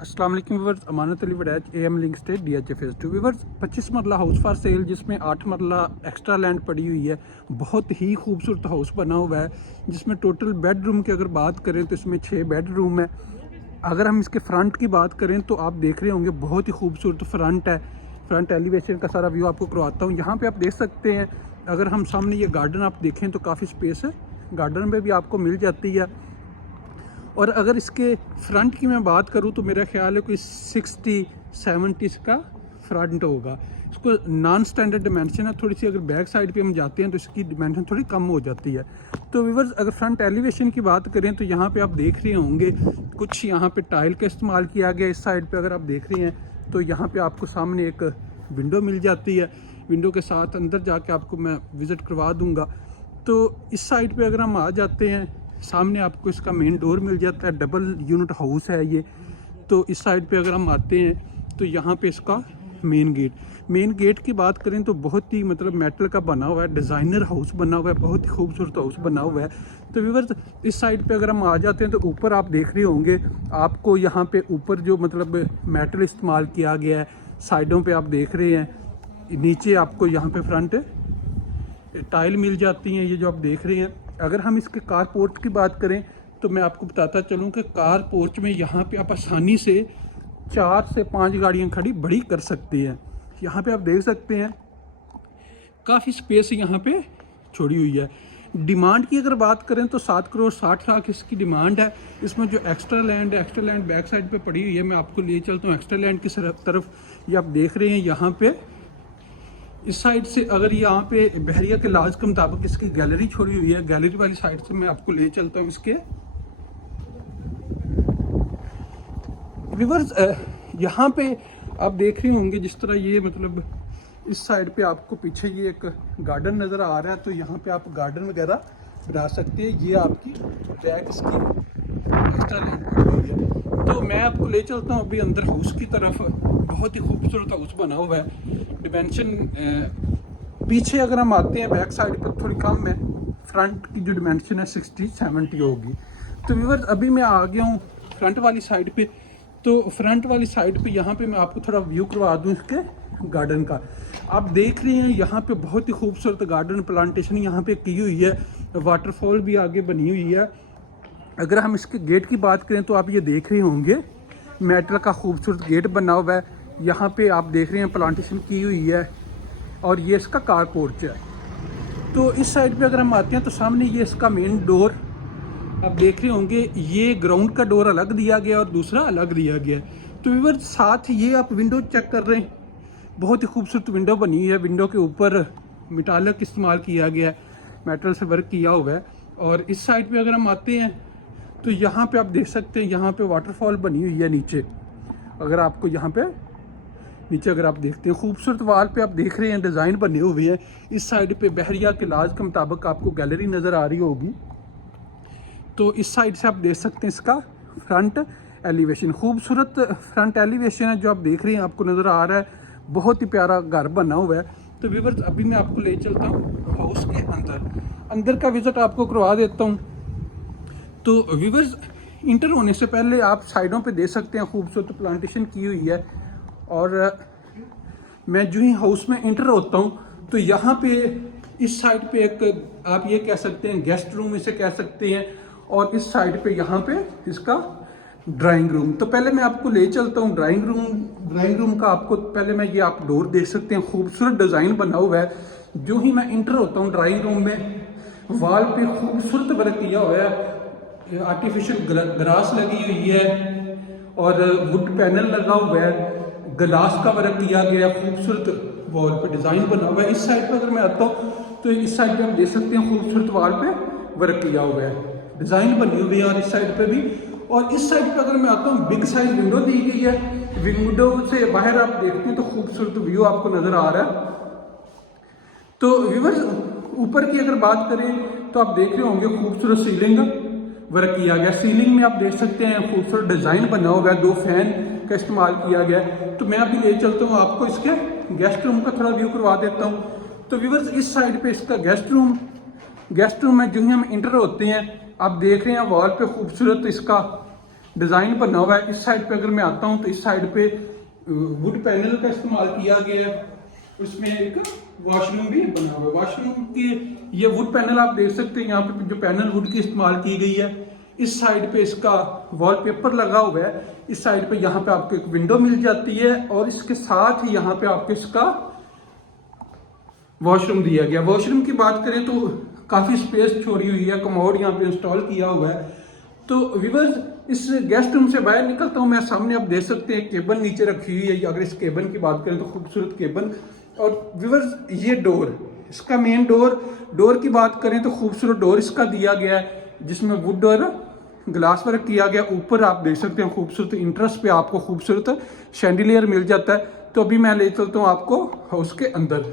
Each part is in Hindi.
अस्सलाम वालेकुम viewers, Amanat Ali Waraich, AM link state, DHA phase 2 viewers. 25 marla house for sale जिसमें 8 मरला एक्स्ट्रा लैंड पड़ी हुई है। बहुत ही खूबसूरत हाउस बना हुआ है जिसमें टोटल बेडरूम की अगर बात करें तो इसमें 6 बेडरूम है। अगर हम इसके फ्रंट की बात करें तो आप देख रहे होंगे बहुत ही खूबसूरत फ्रंट है। फ्रंट एलिवेशन का सारा व्यू आपको करवाता हूँ। यहाँ पर आप देख सकते हैं, अगर हम सामने ये गार्डन आप देखें तो काफ़ी स्पेस है, गार्डन में भी आपको मिल जाती है। और अगर इसके फ्रंट की मैं बात करूं तो मेरा ख्याल है कोई 60-70 का फ्रंट होगा। इसको नॉन स्टैंडर्ड डिमेंशन है थोड़ी सी। अगर बैक साइड पे हम जाते हैं तो इसकी डिमेंशन थोड़ी कम हो जाती है। तो व्यूअर्स, अगर फ्रंट एलिवेशन की बात करें तो यहाँ पे आप देख रहे होंगे कुछ यहाँ पे टाइल का इस्तेमाल किया गया। इस साइड पे अगर आप देख रहे हैं तो यहाँ पे आपको सामने एक विंडो मिल जाती है। विंडो के साथ अंदर जाके आपको मैं विज़िट करवा दूँगा। तो इस साइड पर अगर हम आ जाते हैं, सामने आपको इसका मेन डोर मिल जाता है। डबल यूनिट हाउस है ये। तो इस साइड पे अगर हम आते हैं तो यहाँ पे इसका मेन गेट की बात करें तो बहुत ही मतलब मेटल का बना हुआ है, डिज़ाइनर हाउस बना हुआ है, बहुत ही खूबसूरत हाउस बना हुआ है। तो व्यूअर्स, इस साइड पे अगर हम आ जाते हैं तो ऊपर आप देख रहे होंगे आपको यहाँ पे ऊपर जो मतलब मेटल इस्तेमाल किया गया है। साइडों पर आप देख रहे हैं, नीचे आपको यहाँ पे फ्रंट टाइल मिल जाती हैं, ये जो आप देख रहे हैं। अगर हम इसके कार पोर्च की बात करें तो मैं आपको बताता चलूं कि कार पोर्च में यहाँ पे आप आसानी से 4 से 5 गाड़ियाँ बड़ी कर सकते हैं। यहाँ पे आप देख सकते हैं काफ़ी स्पेस यहाँ पे छोड़ी हुई है। डिमांड की अगर बात करें तो 7 करोड़ 60 लाख इसकी डिमांड है। इसमें जो एक्स्ट्रा लैंड बैक साइड पे पड़ी हुई है, मैं आपको ले चलता हूँ एक्स्ट्रा लैंड की तरफ। ये आप देख रहे हैं यहाँ पे इस साइड से, अगर यहाँ पे बहरिया के लाज के मुताबिक इसकी गैलरी छोड़ी हुई है। गैलरी वाली साइड से मैं आपको ले चलता हूँ इसके। व्यूअर्स, यहाँ पे आप देख रहे होंगे जिस तरह ये मतलब इस साइड पे आपको पीछे ये एक गार्डन नज़र आ रहा है। तो यहाँ पे आप गार्डन वगैरह बना सकते हैं। ये आपकी रैक इसकी एक्स्ट्रा लैंड पड़ी हुई है। तो मैं आपको ले चलता हूँ अभी अंदर हाउस की तरफ। बहुत ही खूबसूरत हाउस बना हुआ है। डिमेंशन पीछे अगर हम आते हैं बैक साइड पर थोड़ी कम है। फ्रंट की जो डिमेंशन है 60-70 होगी। तो व्यूअर्स, अभी मैं आ गया हूँ फ्रंट वाली साइड पे। तो फ्रंट वाली साइड पे यहाँ पे मैं आपको थोड़ा व्यू करवा दूँ इसके गार्डन का। आप देख रहे हैं यहाँ पे बहुत ही खूबसूरत गार्डन प्लांटेशन यहाँ पे की हुई है। वाटरफॉल भी आगे बनी हुई है। अगर हम इसके गेट की बात करें तो आप ये देख रहे होंगे मेटल का खूबसूरत गेट बना हुआ है। यहाँ पे आप देख रहे हैं प्लांटेशन की हुई है और ये इसका कार पोर्च है। तो इस साइड पे अगर हम आते हैं तो सामने ये इसका मेन डोर आप देख रहे होंगे। ये ग्राउंड का डोर अलग दिया गया और दूसरा अलग दिया गया। तो व्यूअर, साथ ये आप विंडो चेक कर रहे हैं, बहुत ही खूबसूरत विंडो बनी हुई है। विंडो के ऊपर मेटालिक इस्तेमाल किया गया है, मेटल से वर्क किया हुआ है। और इस साइड पे अगर हम आते हैं तो यहाँ पे आप देख सकते हैं यहाँ पे वाटरफॉल बनी हुई है नीचे। अगर आपको यहाँ पे नीचे अगर आप देखते हैं खूबसूरत वाल पे आप देख रहे हैं डिज़ाइन बने हुए हैं। इस साइड पे बहरिया के लाज के मुताबिक आपको गैलरी नज़र आ रही होगी। तो इस साइड से आप देख सकते हैं इसका फ्रंट एलिवेशन, खूबसूरत फ्रंट एलिवेशन है जो आप देख रहे हैं, आपको नज़र आ रहा है। बहुत ही प्यारा घर बना हुआ है। तो व्यूअर्स, अभी मैं आपको ले चलता हूँ हाउस के अंदर का विज़िट आपको करवा देता हूँ। तो व्यूअर्स, इंटर होने से पहले आप साइडों पे देख सकते हैं खूबसूरत प्लांटेशन की हुई है। और मैं जो ही हाउस में इंटर होता हूँ तो यहाँ पे इस साइड पे एक आप ये कह सकते हैं गेस्ट रूम इसे कह सकते हैं। और इस साइड पे यहाँ पे इसका ड्राइंग रूम। तो पहले मैं आपको ले चलता हूँ ड्राइंग रूम का। आपको पहले मैं ये आप डोर देख सकते हैं, खूबसूरत डिज़ाइन बना हुआ है। जो ही मैं इंटर होता हूँ ड्राइंग रूम में, वाल पे खूबसूरत वर्क किया हुआ है। आर्टिफिशियल ग्रास लगी हुई है और वुड पैनल लगा हुआ है। ग्लास का वर्क किया गया, खूबसूरत वॉल पे डिज़ाइन बना हुआ है। इस साइड पे अगर मैं आता हूँ तो इस साइड पे आप देख सकते हैं खूबसूरत वॉल पे वर्क किया हुआ है, डिज़ाइन बनी हुई है। और इस साइड पे भी, और इस साइड पे अगर मैं आता हूँ बिग साइज विंडो दी गई है। विंडो से बाहर आप देखते हैं तो खूबसूरत व्यू आपको नज़र आ रहा है। तो व्यूअर्स, ऊपर की अगर बात करें तो आप देख रहे होंगे खूबसूरत सीलिंग वर्क किया गया। सीलिंग में आप देख सकते हैं खूबसूरत डिज़ाइन बना हुआ है, 2 फैन का इस्तेमाल किया गया है। तो मैं अभी ले चलता हूँ आपको इसके गेस्ट रूम का थोड़ा व्यू करवा देता हूँ। तो व्यूअर्स, इस साइड पे इसका गेस्ट रूम में जो ही हम इंटर होते हैं आप देख रहे हैं वॉल पे खूबसूरत इसका डिज़ाइन बना हुआ है। इस साइड पे अगर मैं आता हूँ तो इस साइड पे वुड पैनल का इस्तेमाल किया गया है। उसमें एक वॉशरूम भी बना हुआ है। वॉशरूम की ये वुड पैनल आप देख सकते हैं, यहाँ पे जो पैनल वुड की इस्तेमाल की गई है। इस साइड पे इसका वॉलपेपर लगा हुआ है। इस साइड पे यहाँ पे आपको एक विंडो मिल जाती है और इसके साथ ही यहाँ पे आपको इसका वॉशरूम दिया गया। वॉशरूम की बात करें तो काफ़ी स्पेस छोड़ी हुई है, कमोड यहाँ पे इंस्टॉल किया हुआ है। तो व्यूअर्स, इस गेस्ट रूम से बाहर निकलता हूँ मैं, सामने आप देख सकते हैं केबल नीचे रखी हुई है। अगर इस केबल की बात करें तो खूबसूरत केबल। और व्यूअर्स, ये डोर, इसका मेन डोर की बात करें तो खूबसूरत डोर इसका दिया गया है, जिसमें वुड और ग्लास वर्क किया गया। ऊपर आप देख सकते हैं खूबसूरत इंट्रेस पे आपको खूबसूरत शैंडिलियर मिल जाता है। तो अभी मैं ले चलता हूँ आपको हाउस के अंदर।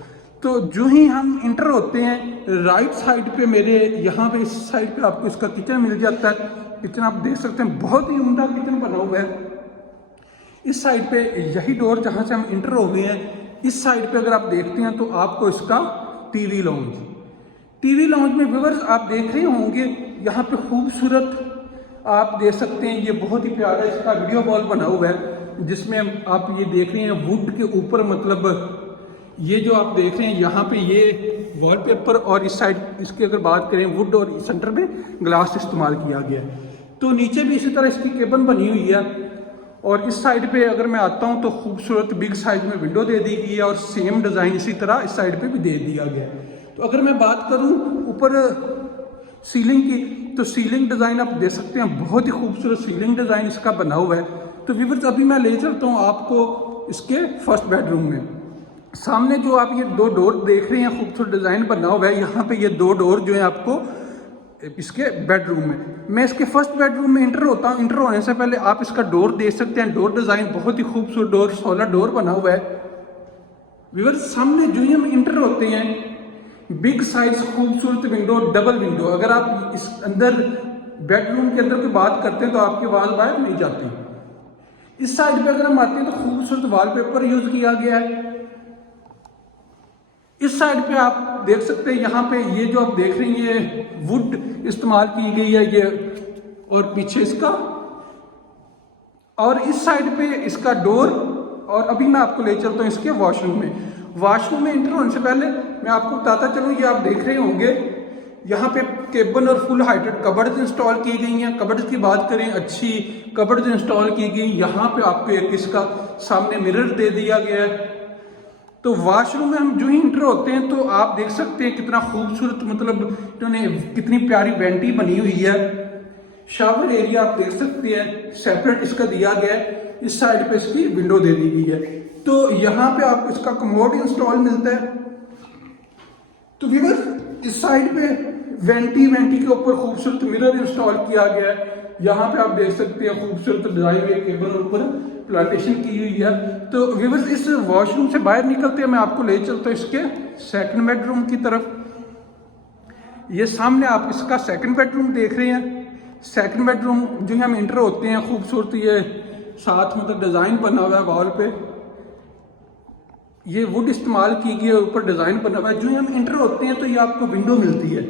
तो जो ही हम इंटर होते हैं, राइट साइड पे मेरे यहाँ पे इस साइड पे आपको इसका किचन मिल जाता है। किचन आप देख सकते हैं, बहुत ही उम्दा किचन बना हुआ है। इस साइड पे यही डोर जहाँ से हम इंटर हो गए हैं, इस साइड पे अगर आप देखते हैं तो आपको इसका टीवी लाउंज में व्यूअर्स आप देख रहे होंगे, यहाँ पे खूबसूरत आप देख सकते हैं, ये बहुत ही प्यारा इसका वीडियो वॉल बना हुआ है, जिसमें आप ये देख रहे हैं वुड के ऊपर, मतलब ये जो आप देख रहे हैं यहाँ पे ये वॉलपेपर, और इस साइड इसकी अगर बात करें वुड, और सेंटर में ग्लास इस्तेमाल किया गया है। तो नीचे भी इसी तरह इसकी केबन बनी हुई है। और इस साइड पे अगर मैं आता हूँ तो खूबसूरत बिग साइज में विंडो दे दी गई है, और सेम डिज़ाइन इसी तरह इस साइड पे भी दे दिया गया है। तो अगर मैं बात करूँ ऊपर सीलिंग की, तो सीलिंग डिज़ाइन आप देख सकते हैं, बहुत ही खूबसूरत सीलिंग डिज़ाइन इसका बना हुआ है। तो व्यूअर्स, अभी मैं ले चलता हूँ आपको इसके फर्स्ट बेडरूम में। सामने जो आप ये दो डोर देख रहे हैं, खूबसूरत डिज़ाइन बना हुआ है। यहाँ पे ये दो डोर जो है आपको इसके बेडरूम में, मैं इसके फर्स्ट बेडरूम में इंटर होता हूँ। इंटर होने से पहले आप इसका डोर देख सकते हैं। डोर डिज़ाइन बहुत ही खूबसूरत डोर, 16 डोर बना हुआ है। व्यूअर्स, सामने जो ही हम इंटर होते हैं, बिग साइज खूबसूरत विंडो, डबल विंडो। अगर आप इस अंदर बेडरूम के अंदर की बात करते हैं तो आपकी आवाज़ बाहर नहीं जाती। इस साइड पे अगर हम आते हैं तो खूबसूरत वॉलपेपर यूज किया गया है। इस साइड पे आप देख सकते हैं, यहाँ पे ये जो आप देख रहे हैं ये वुड इस्तेमाल की गई है ये, और पीछे इसका, और इस साइड पे इसका डोर। और अभी मैं आपको ले चलता हूँ इसके वॉशरूम में। वॉशरूम में एंटर होने से पहले मैं आपको बताता चलूँ, ये आप देख रहे होंगे यहाँ पे केबल और फुल हाइटेड कबर्ड्स इंस्टॉल की गई हैं। कबर्ड्स की बात करें, अच्छी कबर्ड्स इंस्टॉल की गई। यहाँ पे आपको एक इसका सामने मिरर दे दिया गया है। तो वॉशरूम में हम जो ही इंटर होते हैं तो आप देख सकते हैं कितना खूबसूरत, मतलब इन्होंने कितनी प्यारी वेंटी बनी हुई है। शावर एरिया आप देख सकते हैं, सेपरेट इसका दिया गया है। इस साइड पे इसकी विंडो दे दी गई है। तो यहाँ पे आपको इसका कमोड इंस्टॉल मिलता है। तो व्यूअर्स, इस साइड पे वेंटी के ऊपर खूबसूरत मिरर इंस्टॉल किया गया है। यहाँ पे आप देख सकते हैं खूबसूरत डिजाइन में केबल ऊपर प्लांटेशन की हुई है। तो व्यूअर्स, इस वॉशरूम से बाहर निकलते हैं मैं आपको ले चलता हूँ इसके सेकंड बेडरूम की तरफ। ये सामने आप इसका सेकंड बेडरूम देख रहे हैं। सेकंड बेडरूम जो हम इंटर होते हैं, खूबसूरत ये साथ मतलब डिजाइन बना हुआ है वॉल पे, ये वुड इस्तेमाल की गई है, ऊपर डिजाइन बना हुआ है। जो हम इंटर होते हैं तो ये आपको विंडो मिलती है,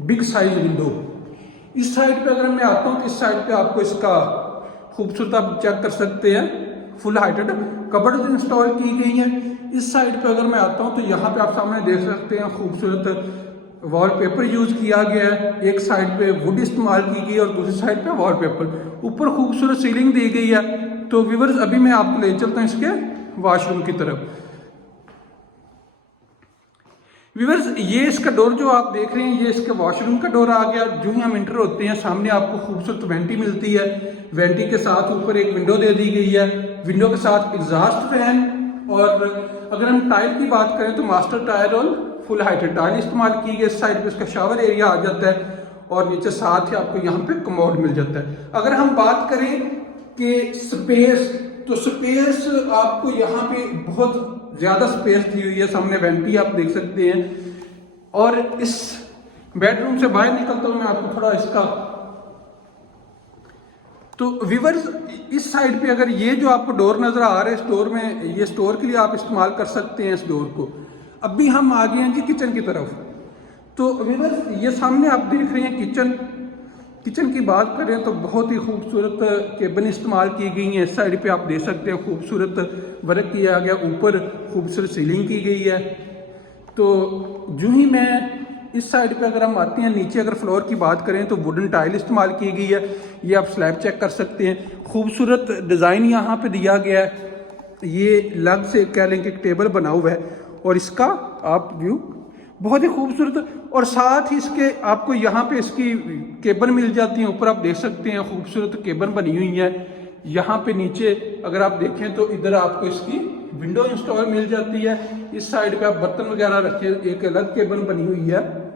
बिग साइज विंडो। इस साइड पे अगर मैं आता हूँ तो इस साइड पे आपको इसका खूबसूरत आप चेक कर सकते हैं, फुल हाइटेड कबर्ड इंस्टॉल की गई हैं। इस साइड पे अगर मैं आता हूँ तो यहाँ पे आप सामने देख सकते हैं खूबसूरत वॉलपेपर यूज किया गया है। एक साइड पे वुड इस्तेमाल की गई और दूसरी साइड पे वॉलपेपर, ऊपर खूबसूरत सीलिंग दी गई है। तो व्यूअर्स, अभी मैं आपको ले चलता हूँ इसके वॉशरूम की तरफ। व्यूअर्स, ये इसका डोर जो आप देख रहे हैं, ये इसके वॉशरूम का डोर आ गया। जो ही हम इंटर होते हैं, सामने आपको खूबसूरत वेंटी मिलती है। वेंटी के साथ ऊपर एक विंडो दे दी गई है, विंडो के साथ एग्जॉस्ट फैन। और अगर हम टाइल की बात करें तो मास्टर टाइल और फुल हाइटेड टाइल इस्तेमाल की गई। इस साइड पे इसका शावर एरिया आ जाता है और नीचे साथ ही आपको यहाँ पे कमोड मिल जाता है। अगर हम बात करें कि स्पेस, तो स्पेस आपको यहाँ पे बहुत ज्यादा स्पेस दी हुई है। सामने वेंटी आप देख सकते हैं। और इस बेडरूम से बाहर निकलता हूं मैं आपको थोड़ा इसका, तो व्यूअर्स, इस साइड पे अगर ये जो आपको डोर नजर आ रहा है, स्टोर में, ये स्टोर के लिए आप इस्तेमाल कर सकते हैं इस डोर को। अभी हम आ गए हैं जी किचन की तरफ। तो व्यूअर्स, ये सामने आप देख रहे हैं किचन। किचन की बात करें तो बहुत ही खूबसूरत केबिन इस्तेमाल की गई हैं। इस साइड पे आप देख सकते हैं खूबसूरत वर्क किया गया, ऊपर खूबसूरत सीलिंग की गई है। तो जो ही मैं इस साइड पे अगर हम आते हैं, नीचे अगर फ्लोर की बात करें तो वुडन टाइल इस्तेमाल की गई है। ये आप स्लैब चेक कर सकते हैं, खूबसूरत डिज़ाइन यहाँ पे दिया गया है। ये लग से कह लें कि एक टेबल बना हुआ है और इसका आप व्यू बहुत ही खूबसूरत, और साथ ही इसके आपको यहाँ पे इसकी केबन मिल जाती है। ऊपर आप देख सकते हैं खूबसूरत केबन बनी हुई है। यहाँ पे नीचे अगर आप देखें तो इधर आपको इसकी विंडो इंस्टॉल मिल जाती है। इस साइड पे आप बर्तन वगैरह रखें, एक अलग केबन बनी हुई है।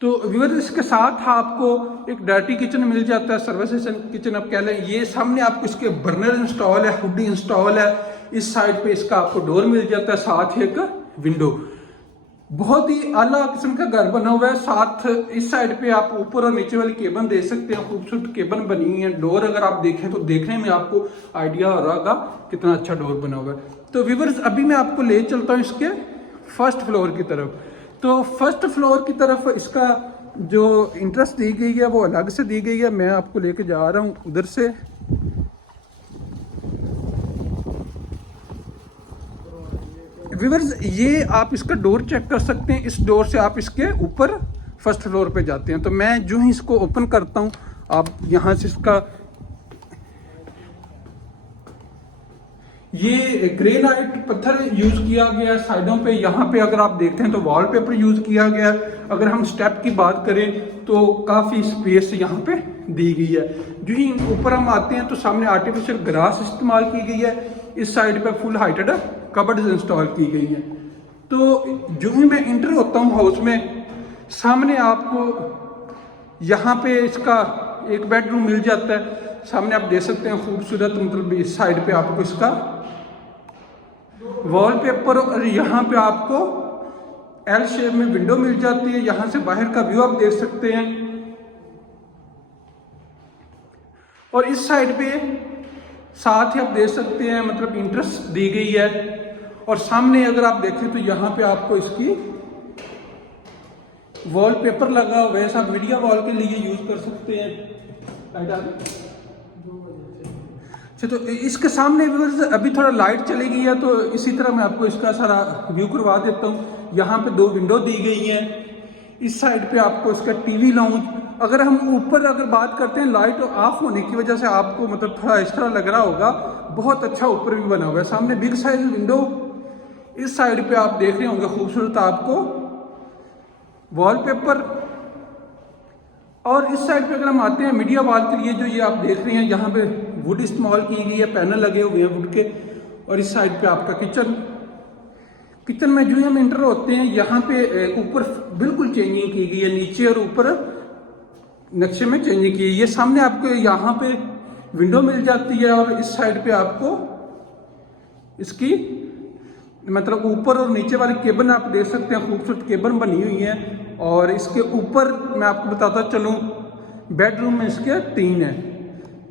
तो व्यूअर्स इसके साथ आपको एक डर्टी किचन मिल जाता है, सर्विस किचन आप कह लें। ये सामने आपको इसके बर्नर इंस्टॉल है, हुड इंस्टॉल है। इस साइड पे इसका आपको डोर मिल जाता है, साथ ही एक विंडो। बहुत ही आला किस्म का घर बना हुआ है। साथ इस साइड पे आप ऊपर और नीचे वाली केबन देख सकते हैं, खूबसूरत केबन बनी हुई है। डोर अगर आप देखें तो देखने में आपको आइडिया हो रहा होगा कितना अच्छा डोर बना हुआ है। तो व्यूअर्स अभी मैं आपको ले चलता हूँ इसके फर्स्ट फ्लोर की तरफ। तो फर्स्ट फ्लोर की तरफ इसका जो इंटरेस्ट दी गई है वो अलग से दी गई है। मैं आपको लेके जा रहा हूँ उधर से। व्यूअर्स ये आप इसका डोर चेक कर सकते हैं। इस डोर से आप इसके ऊपर फर्स्ट फ्लोर पे जाते हैं। तो मैं जो ही इसको ओपन करता हूँ, आप यहाँ से इसका ये ग्रेनाइट पत्थर यूज किया गया साइडों पे। यहाँ पे अगर आप देखते हैं तो वॉलपेपर यूज किया गया। अगर हम स्टेप की बात करें तो काफी स्पेस यहाँ पे दी गई है। जो ही ऊपर हम आते हैं तो सामने आर्टिफिशियल ग्रास इस्तेमाल की गई है। इस साइड पे फुल हाइटेड कबर्ड इंस्टॉल की गई है। तो जो ही मैं इंटर होता हूँ हाउस में, सामने आपको यहाँ पे इसका एक बेडरूम मिल जाता है। सामने आप देख सकते हैं खूबसूरत, मतलब इस साइड पे आपको इसका वॉलपेपर, और यहाँ पे आपको एल शेप में विंडो मिल जाती है। यहाँ से बाहर का व्यू आप देख सकते हैं। और इस साइड पे साथ ही आप देख सकते हैं मतलब इंटरेस्ट दी गई है। और सामने अगर आप देखें तो यहाँ पे आपको इसकी वॉलपेपर लगा हुआ है। आप मीडिया वॉल के लिए यूज कर सकते हैं। लाइट आ गई। तो इसके सामने अभी थोड़ा लाइट चली गई है, तो इसी तरह मैं आपको इसका सारा व्यू करवा देता हूँ। यहाँ पे 2 विंडो दी गई हैं। इस साइड पे आपको इसका टीवी लाउंज। अगर हम ऊपर अगर बात करते हैं, लाइट ऑफ होने की वजह से आपको मतलब थोड़ा इस तरह लग रहा होगा, बहुत अच्छा ऊपर भी बना हुआ है। सामने बिग साइज विंडो। इस साइड पे आप देख रहे होंगे खूबसूरत आपको वॉलपेपर। और इस साइड पे अगर हम आते हैं मीडिया वॉल के लिए, जो ये आप देख रहे हैं यहाँ पे वुड इस्तेमाल की गई है, पैनल लगे हुए हैं वुड के। और इस साइड पे आपका किचन में जो हम इंटर होते हैं, यहाँ पे ऊपर बिल्कुल चेंजिंग की गई है, नीचे और ऊपर नक्शे में चेंजिंग की है। ये सामने आपको यहाँ पे विंडो मिल जाती है। और इस साइड पे आपको इसकी मतलब ऊपर और नीचे वाली केबन आप देख सकते हैं, खूबसूरत केबन बनी हुई है। और इसके ऊपर मैं आपको बताता चलूँ, बेडरूम में इसके 3 है।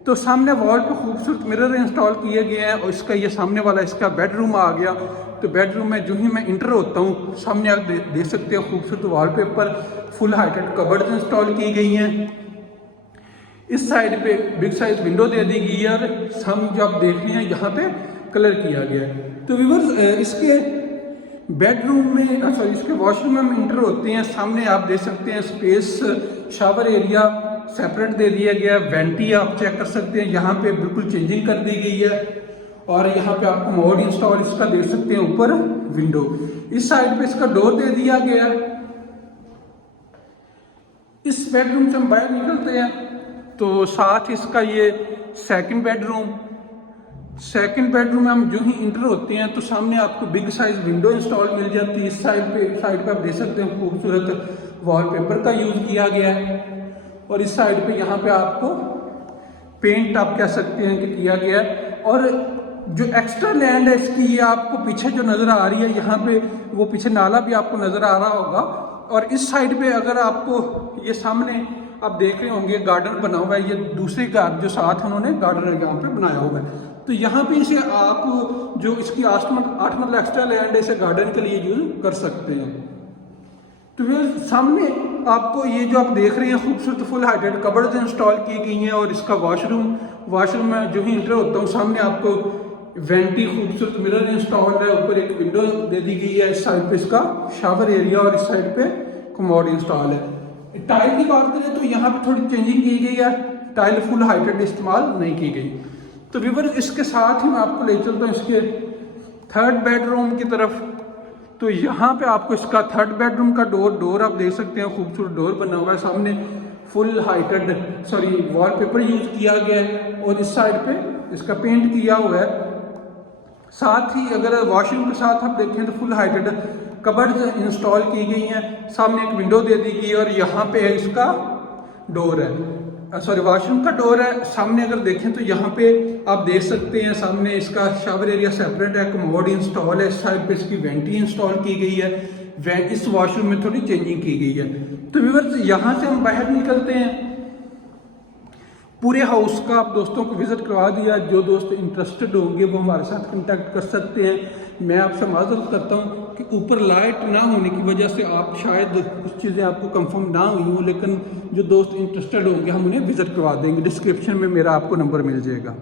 तो सामने वॉल पे खूबसूरत मिरर इंस्टॉल किए गए हैं। और इसका ये सामने वाला इसका बेडरूम आ गया। तो बेडरूम में जो ही मैं इंटर होता हूँ, सामने आप देख सकते हैं खूबसूरत wallpaper, full heighted cupboard install की गई हैं। इस साइड पे बिग साइज विंडो दे दी गई है। और हम जो आप देख रहे हैं यहाँ पे कलर किया गया है। तो व्यूअर्स इसके बेडरूम में सॉरी इसके वॉशरूम में हम इंटर होते हैं, सामने आप देख सकते हैं स्पेस, शावर एरिया सेपरेट दे दिया गया। वेंटी आप चेक कर सकते हैं, यहाँ पे बिल्कुल चेंजिंग कर दी गई है। और यहाँ पे आपको मोड इंस्टॉल इसका देख सकते हैं, ऊपर विंडो। इस साइड पे इसका डोर दे दिया गया। इस बेडरूम से हम बाहर निकलते हैं तो साथ इसका ये सेकंड बेडरूम में हम जो ही इंटर होते हैं तो सामने आपको बिग साइज विंडो इंस्टॉल मिल जाती है। इस साइड पे आप देख सकते हैं खूबसूरत वॉलपेपर का यूज किया गया है। और इस साइड पे यहाँ पे आपको पेंट आप कह सकते हैं कि किया गया है। और जो एक्स्ट्रा लैंड है इसकी, ये आपको पीछे जो नजर आ रही है, यहाँ पे वो पीछे नाला भी आपको नजर आ रहा होगा। और इस साइड पे अगर आपको ये सामने आप देख रहे होंगे गार्डन बना हुआ है। ये दूसरे घर जो साथ उन्होंने गार्डन यहाँ पे बनाया हुआ है। तो यहाँ पे इसे आप जो इसकी 8 मतलब एक्स्ट्रा लैंड है, इसे गार्डन के लिए यूज कर सकते हैं। तो सामने आपको ये जो आप देख रहे हैं खूबसूरत फुल हाइटेड कबर्ड्स इंस्टॉल की गई हैं और इसका वॉशरूम में जो ही इंटर होता हूँ सामने आपको वेंटी खूबसूरत मिरर इंस्टॉल है, ऊपर एक विंडो दे दी गई है, इस साइड पे इसका शावर एरिया और इस साइड पे कमोड इंस्टॉल है। टाइल की बात करें तो यहाँ पे थोड़ी चेंजिंग की गई है, टाइल फुल हाइटेड इस्तेमाल नहीं की गई। तो व्यूअर इसके साथ ही मैं आपको ले चलता हूँ इसके थर्ड बेडरूम की तरफ। तो यहाँ पे आपको इसका थर्ड बेडरूम का डोर आप देख सकते हैं, खूबसूरत डोर बना हुआ है, सामने फुल हाइटेड वॉलपेपर यूज किया गया है और इस साइड पे इसका पेंट किया हुआ है। साथ ही अगर वॉशरूम के साथ आप देखें तो फुल हाइटेड कबर्ड्स इंस्टॉल की गई हैं, सामने एक विंडो दे दी गई है और यहाँ पे इसका डोर है, वॉशरूम का डोर है। सामने अगर देखें तो यहाँ पे आप देख सकते हैं सामने इसका शावर एरिया सेपरेट है, कमोड इंस्टॉल है, इस साइड पे इसकी वेंटी इंस्टॉल की गई है, इस वॉशरूम में थोड़ी चेंजिंग की गई है। तो व्यूअर्स यहाँ से हम बाहर निकलते हैं, पूरे हाउस का आप दोस्तों को विजिट करवा दिया। जो दोस्त इंटरेस्टेड होंगे वो हमारे साथ कांटेक्ट कर सकते हैं। मैं आपसे माजरत करता हूँ कि ऊपर लाइट ना होने की वजह से आप शायद कुछ चीज़ें आपको कंफर्म ना हुई हों, लेकिन जो दोस्त इंटरेस्टेड होंगे हम उन्हें विजिट करवा देंगे। डिस्क्रिप्शन में मेरा आपको नंबर मिल जाएगा।